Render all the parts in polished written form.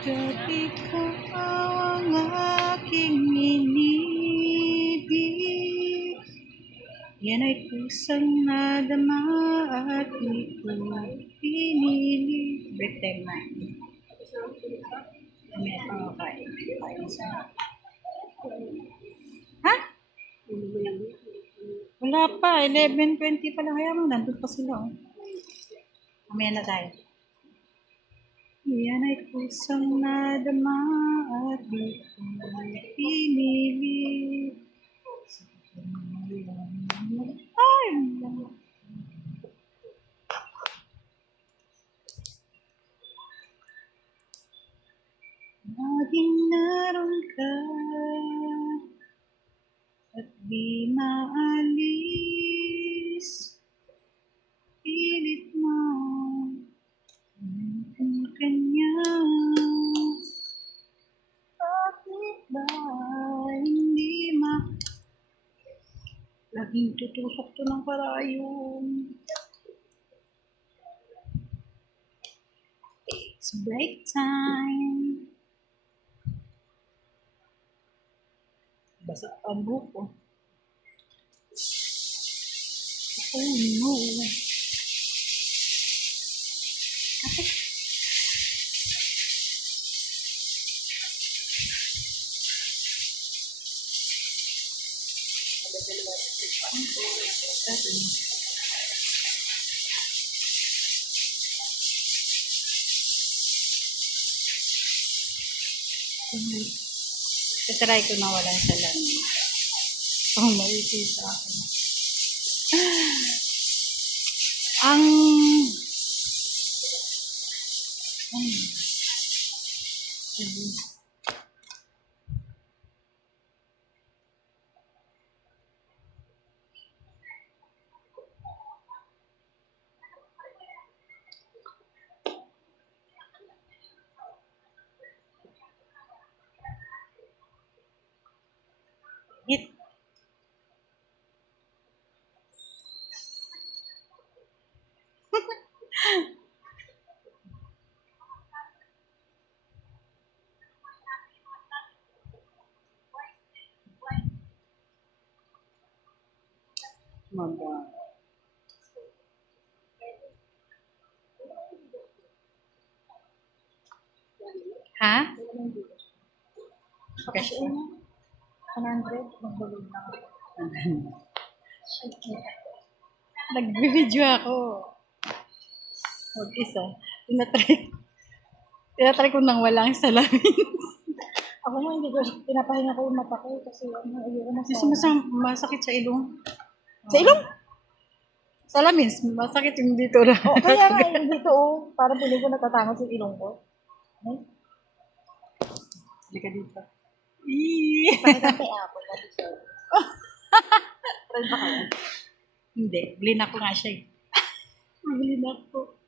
Dati ko ang aking inibig, yan ay kusang nadama at di ko pinili. Birthday man. Okay. Ha? Wala pa. 11:20 pa lang. Kaya mo, nandun pa sila. Oh. Mamaya na tayo. Yan ay kusang nadama at di ko pinili. Ay! Laging naroon ka at di maalis. Pilit mo ang kanya. Bakit ba hindi laging tutusok to ng karayong. It's break time. Basa ang buko. Oh no. Try ko na walang salamin. Oh, makikita ako. Ang hit. Ha? Cash in? 100? Magbalog lang. Nag-video ako. Mag-isa. Tinatry ko nang walang salamin. Ako mo, hindi ko, pinapahinga ko yung mata ko kasi ayoko na Gusto mo masakit sa ilong? Sa ilong? Salamin, masakit yung dito na. Oh, kaya nga yung dito, parang piling ko natatangas yung ilong ko. Ay, Halika dito. pakitante ako. Try ba kayo? Hindi, blinak ko nga siya eh. Blinak ko.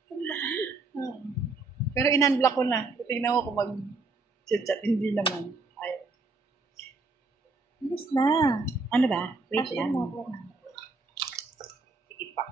Pero in-unblock ko na. Tingnan ko kung mag-chat, hindi naman. Ayaw. Bilis na. Ano ba? Wait Cash lang. in mo ako. Sige pa.